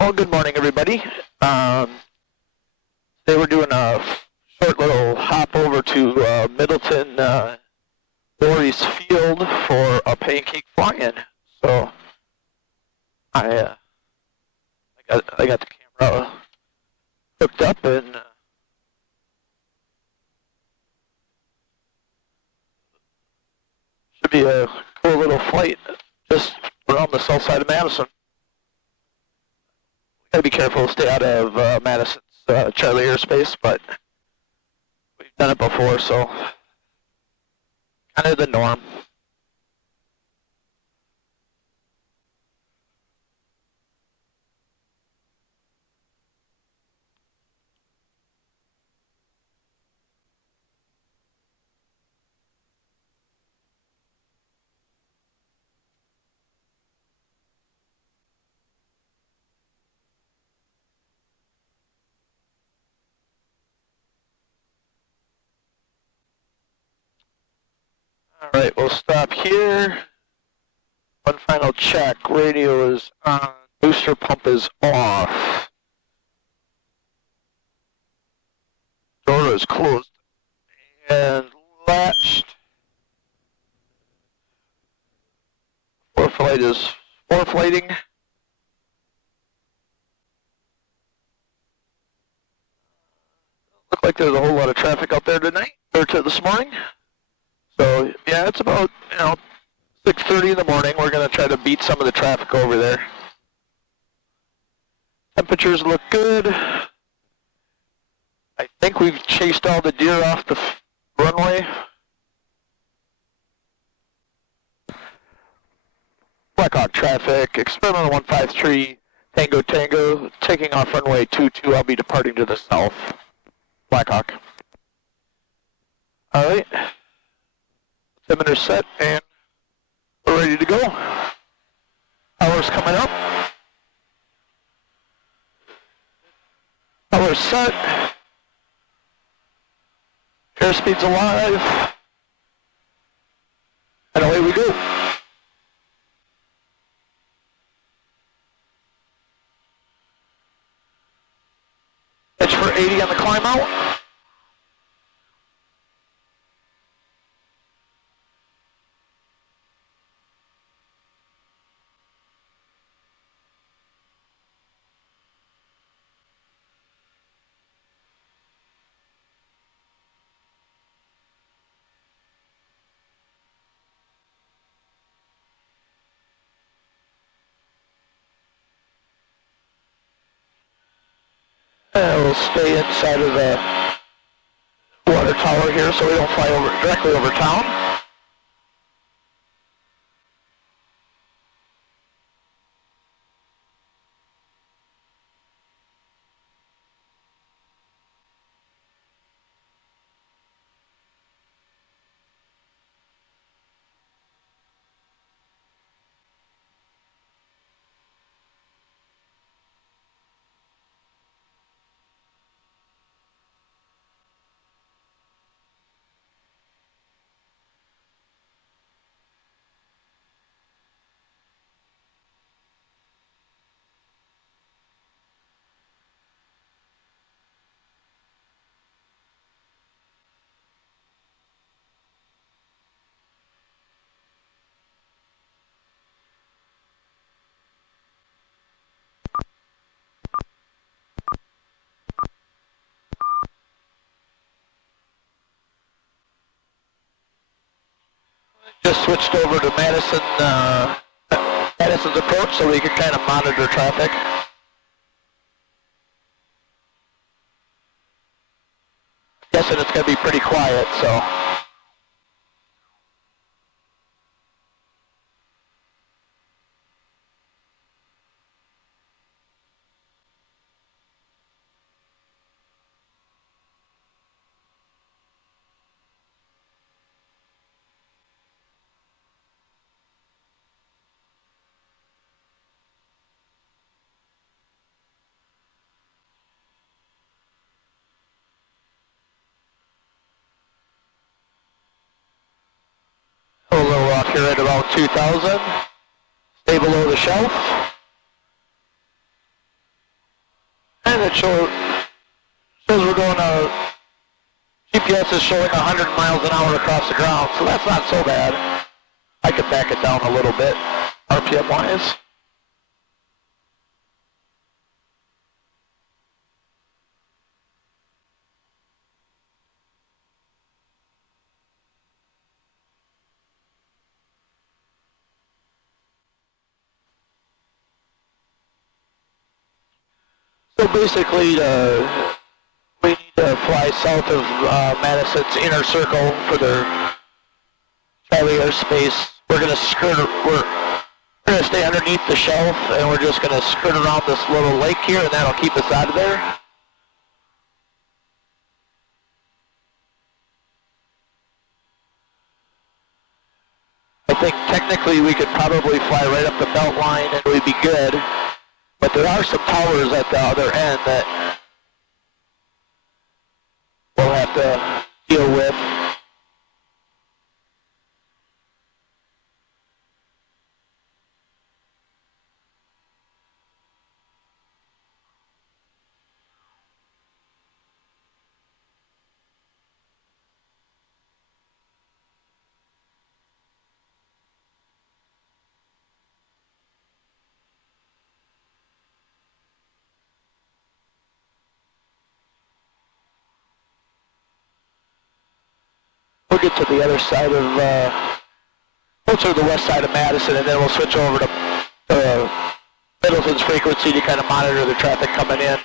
Well, good morning, everybody. Today we're doing a short little hop over to Middleton, Morey Field for a pancake fly-in. So I got the camera hooked up and should be a cool little flight just around the south side of Madison. Gotta be careful to stay out of Madison's Charlie airspace, but we've done it before, so kind of the norm. All right, we'll stop here. One final check. Radio is on. Booster pump is off. Door is closed and latched. Flight is flighting. Look like there's a whole lot of traffic out there tonight, or this morning. So yeah, it's about 6:30 in the morning. We're going to try to beat some of the traffic over there. Temperatures look good. I think we've chased all the deer off the runway. Blackhawk traffic, experimental 153, Tango Tango, taking off runway 22. I'll be departing to the south. Blackhawk. All right. Altimeter set, and we're ready to go. Power's coming up. Power's set. Airspeed's alive. And away we go. Pitch for 80 on the climb out. We'll stay inside of the water tower here so we don't fly directly over town. Just switched over to Madison's approach so we can kind of monitor traffic. Guessing it's going to be pretty quiet, so. Here at about 2,000. Stay below the shelf. And it shows we're going GPS is showing 100 miles an hour across the ground, so that's not so bad. I could back it down a little bit, RPM-wise. So basically, we need to fly south of Madison's inner circle for their Charlie airspace. We're going to stay underneath the shelf, and we're just going to skirt around this little lake here, and that'll keep us out of there. I think technically we could probably fly right up the belt line and we'd be good. But there are some towers at the other end that we'll have to deal with. We'll get to the other side of, closer to the west side of Madison, and then we'll switch over to Middleton's frequency to kind of monitor the traffic coming in.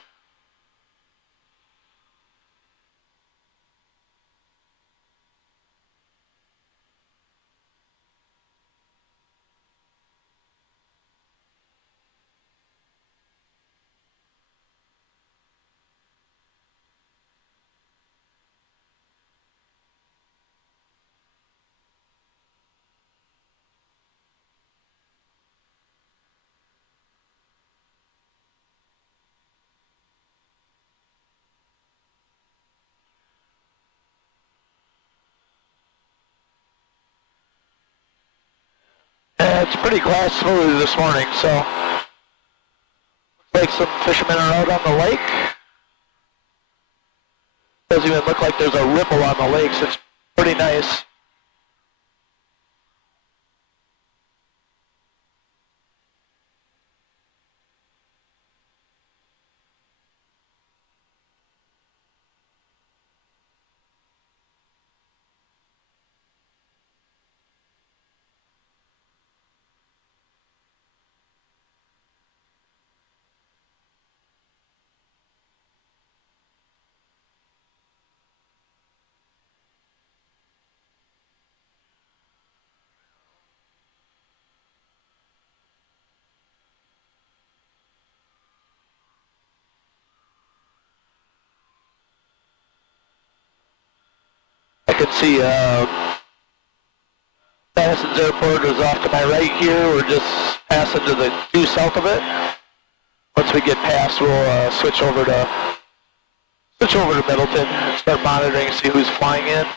It's pretty glass smooth this morning, so looks like some fishermen are out on the lake. Doesn't even look like there's a ripple on the lake, so it's pretty nice. I can see Madison's airport is off to my right here. We're just passing to the due south of it. Once we get past, we'll switch over to Middleton and start monitoring and see who's flying in.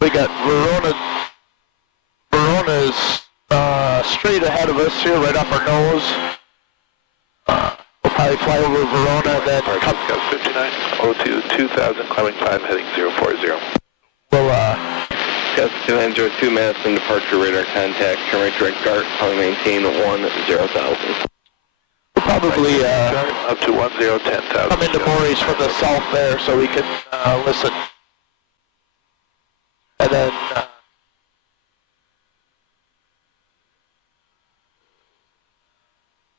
We got Verona's straight ahead of us here, right off our nose. We'll probably fly over Verona, then come. Scout 5902, 2000, climbing time, heading 040. We'll, Scout 2902, Madison, departure radar contact, turn right direct dart, probably maintain 10,000. we'll probably Up to 10,000. come into Morey's from the south there so we can listen. And then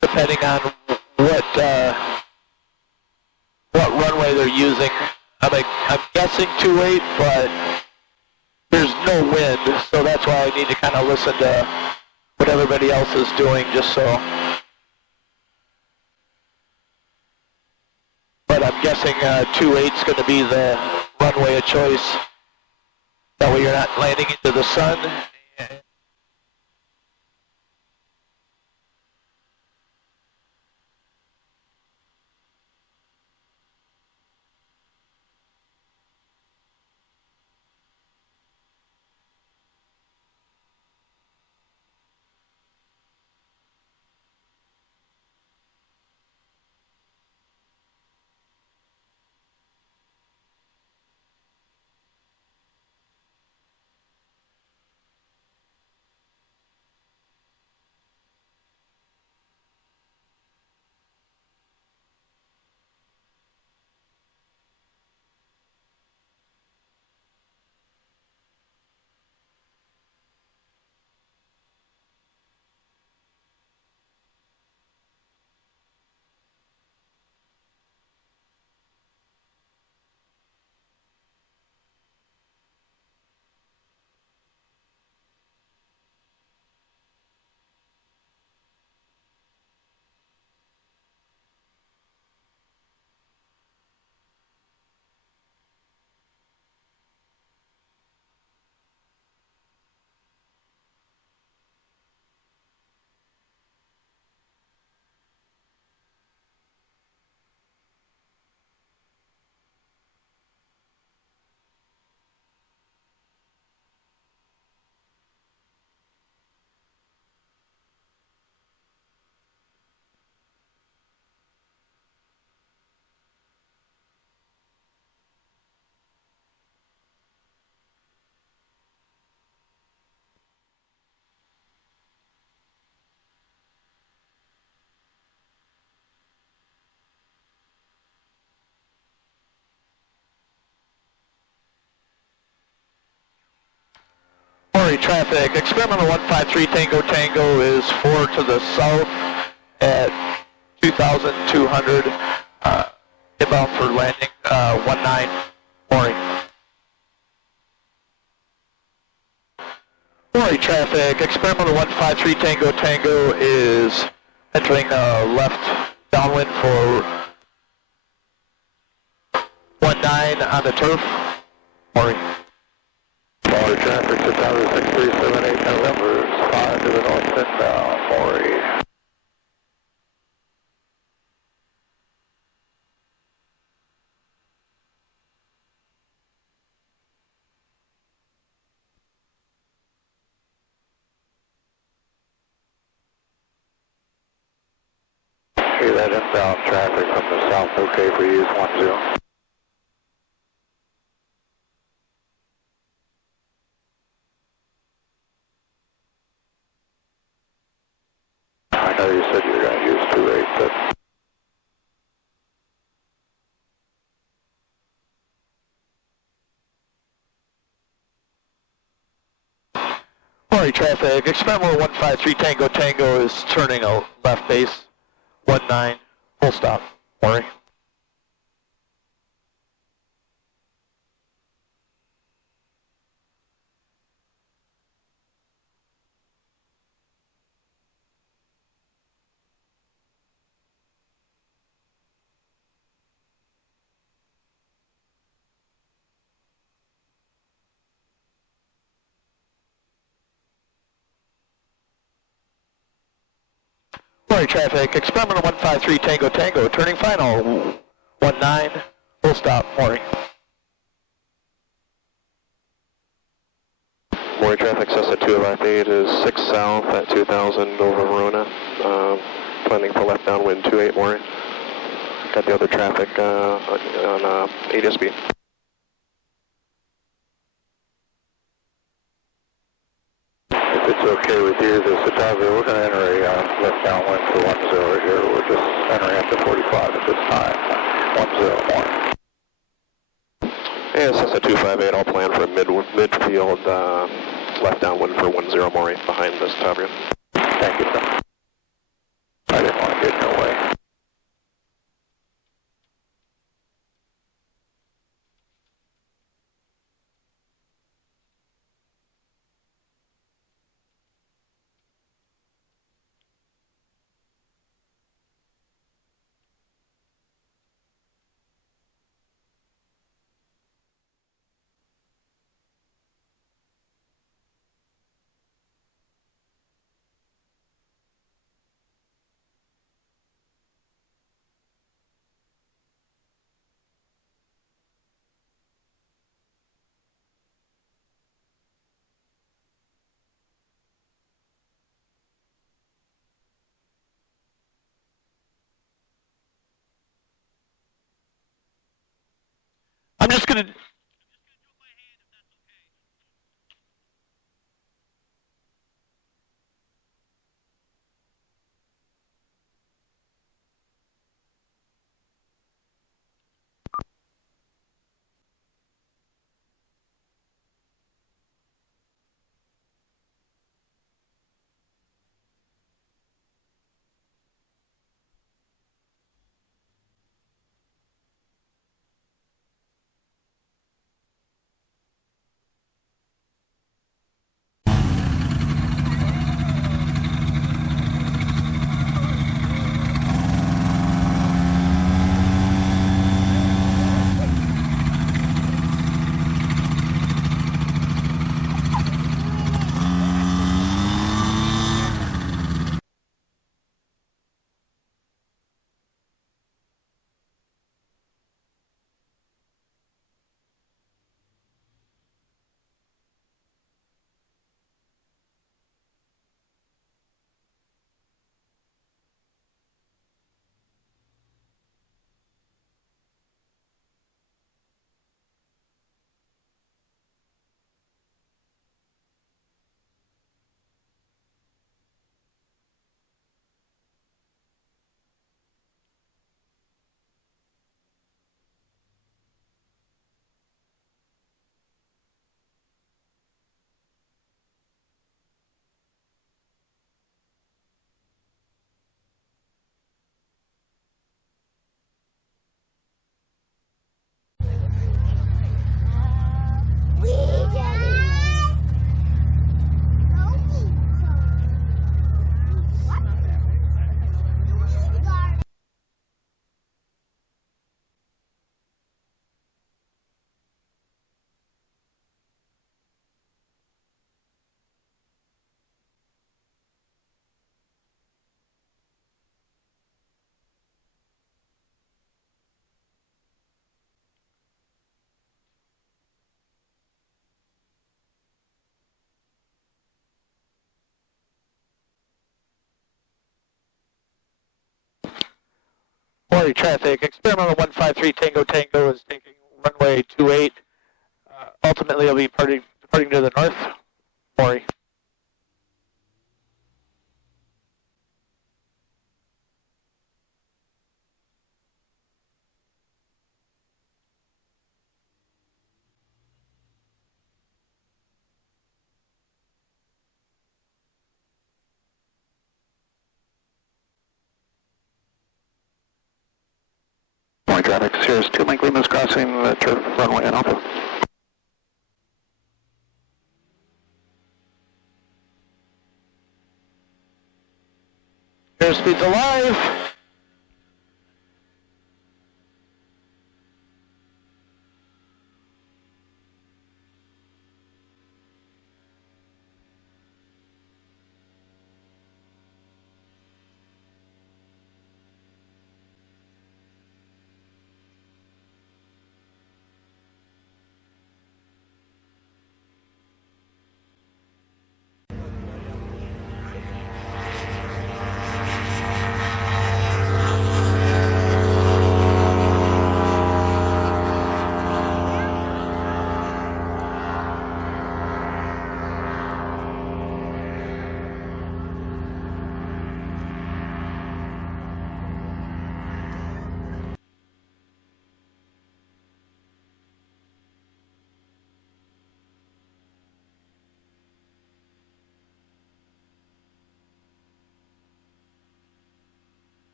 depending on what runway they're using, I'm guessing 28, but there's no wind, so that's why I need to kind of listen to what everybody else is doing, just so. But I'm guessing 28 is going to be the runway of choice. That way you're not landing into the sun. traffic, experimental 153 Tango Tango is 4 to the south at 2,200, inbound for landing, 19, Morey. Morey traffic, experimental 153 Tango Tango is entering left downwind for 19 on the turf, Morey. Morey traffic, 206378 November, 5 to the north inbound, Morey. Hear that inbound traffic from the south, okay for you is 10. I know you said you were going to use 28, but... Morey traffic, experimental 153 Tango Tango is turning a left base, 19, full stop, Morey. Morey traffic, experimental 153 Tango Tango, turning final, 19, full stop, Morey. Morey traffic, Cessna 258 is 6 south at 2000 over Verona. Planning for left downwind 28 Morey. Got the other traffic on ADSB. If it's okay with you, this Otago, we're going to enter a left downwind for 10 here. We're just entering up to 45 at this time. 10 Morey. Yeah, Cessna 258, I'll plan for a midfield left downwind for 10 Morey behind this Tavia. Thank you, sir. I didn't want to get in your way. I'm just going to... Morey traffic. Experimental 153 Tango Tango is taking runway 28. Ultimately, it'll be departing to the north. Morey. Morey traffic, Sirius 2 Mike Lima is crossing the runway in Alpha. Airspeed's alive.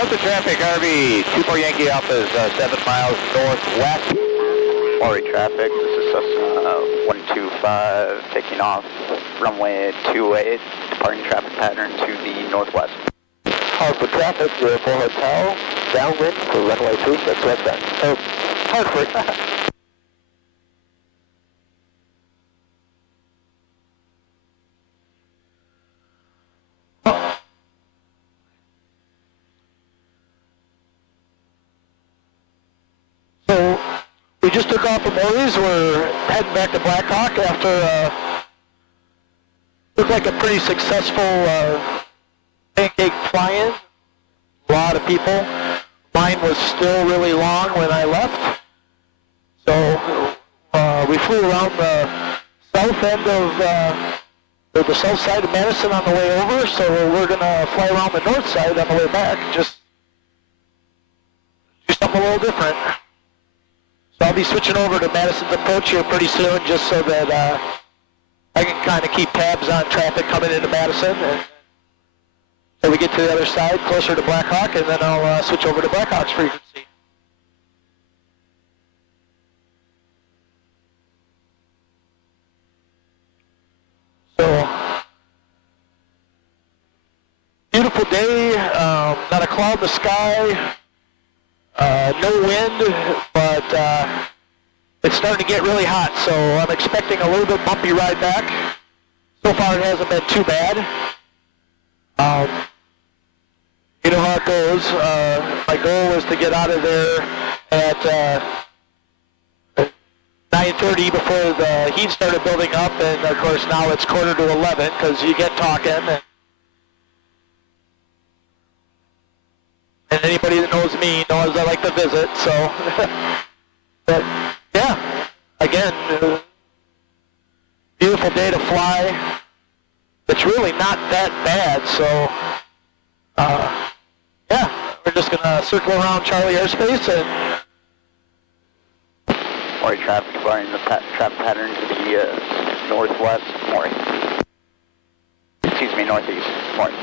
Delta traffic, RV, 24 Yankee Alpha is 7 miles northwest. Morey traffic, this is Cessna 125, taking off runway 28, departing traffic pattern to the northwest. Hartford traffic, 04 Hotel, downwind for runway 26 westbound. Oh, Hartford. So, we just took off from Morey's. We're heading back to Blackhawk after looked like a pretty successful pancake fly-in. A lot of people. Mine was still really long when I left. So we flew around the south end of the south side of Madison on the way over. So we're going to fly around the north side on the way back. Just do something a little different. So I'll be switching over to Madison's approach here pretty soon, just so that I can kind of keep tabs on traffic coming into Madison. And so we get to the other side, closer to Blackhawk, and then I'll switch over to Blackhawk's frequency. So, beautiful day, not a cloud in the sky, no wind, but it's starting to get really hot, so I'm expecting a little bit bumpy ride back. So far it hasn't been too bad. You know how it goes. My goal was to get out of there at 9:30 before the heat started building up, and of course now it's 10:45 because you get talking. And anybody that knows me knows I like to visit, so. But yeah, again, beautiful day to fly. It's really not that bad, so yeah, we're just gonna circle around Charlie airspace and Morey traffic, flying the traffic pattern to the northwest, Morey. Excuse me, northeast, Morey.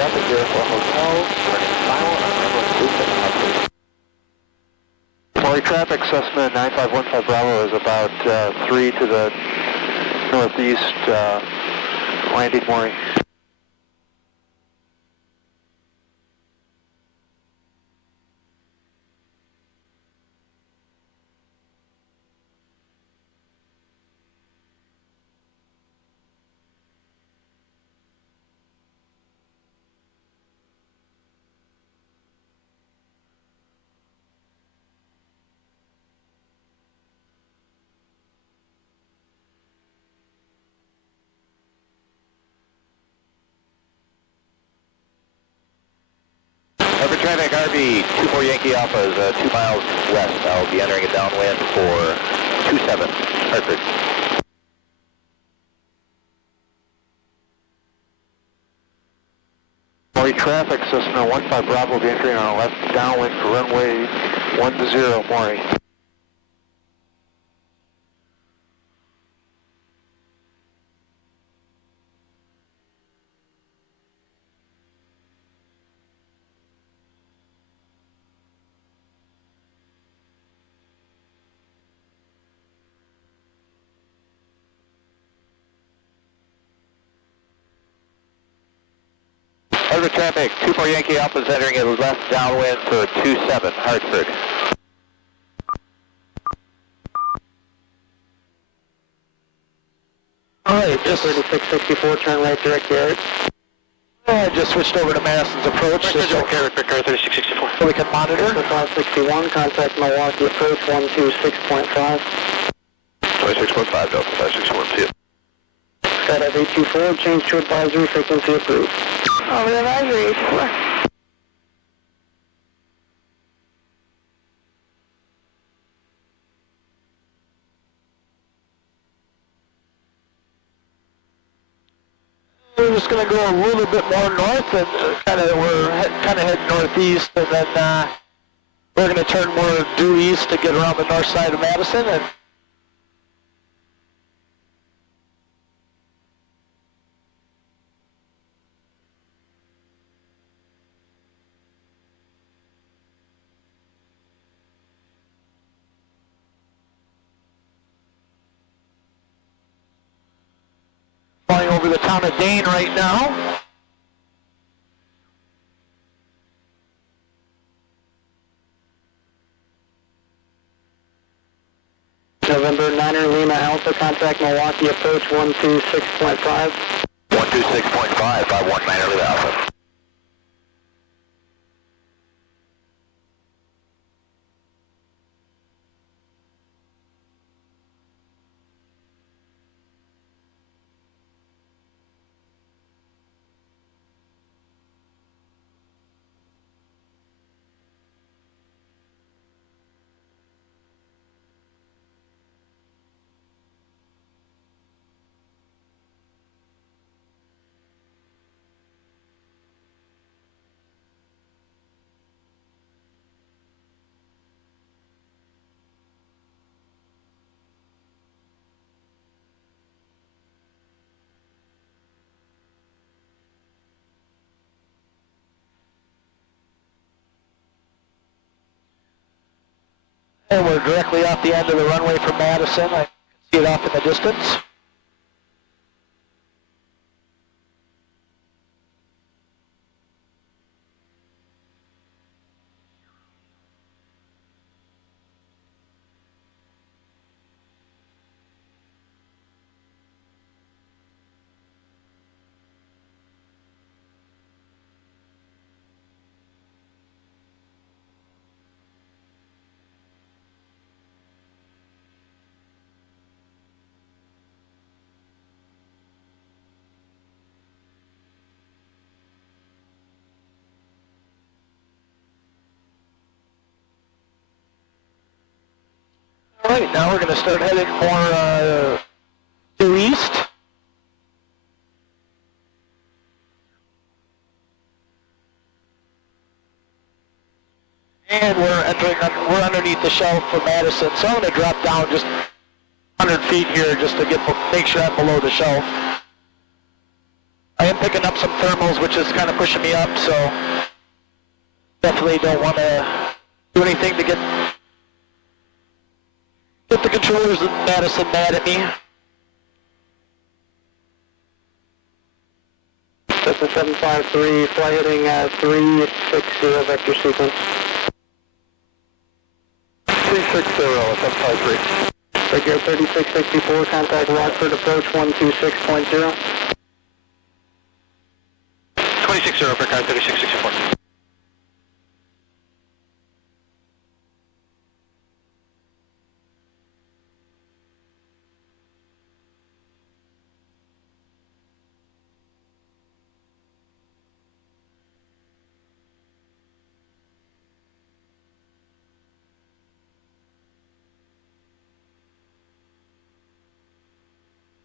traffic here for hotel, Morey traffic, Cessna 9515 Bravo is about 3 to the northeast, landing Morey. Traffic RV 24 Yankee Alpha is 2 miles west. I'll be entering a downwind for 27 Hartford. Morey traffic, Cessna 15 Bravo will be entering on a left downwind for runway 10 Morey. Hartford traffic, 24 Yankee Alpha is entering a left downwind for 27 Hartford. Alright, just 3664, turn right direct yard. I just switched over to Madison's approach just so, 3664. so we can monitor. 561, contact Milwaukee approach 126.5. 26.5, Delta 561, see it. Skydive 824, change to advisory, frequency approved. Over the advisory 84. We're just going to go a little bit more north, and we're heading northeast, and then we're going to turn more due east to get around the north side of Madison. And over the town of Dane right now. November 9er Lima Alpha, contact Milwaukee, approach 126.5. 126.5, 519 Lima Alpha. And we're directly off the end of the runway from Madison. I can see it off in the distance. All right, now we're going to start heading more due east. And we're underneath the shelf for Madison, so I'm going to drop down just 100 feet here just to make sure I'm below the shelf. I am picking up some thermals, which is kind of pushing me up, so definitely don't want to do anything to get the controllers in Madison mad at me. That's a 753, fly heading 360 vector sequence. 360, 753. Figure 3664, contact Rockford, approach 126.0. 260 for car 3664.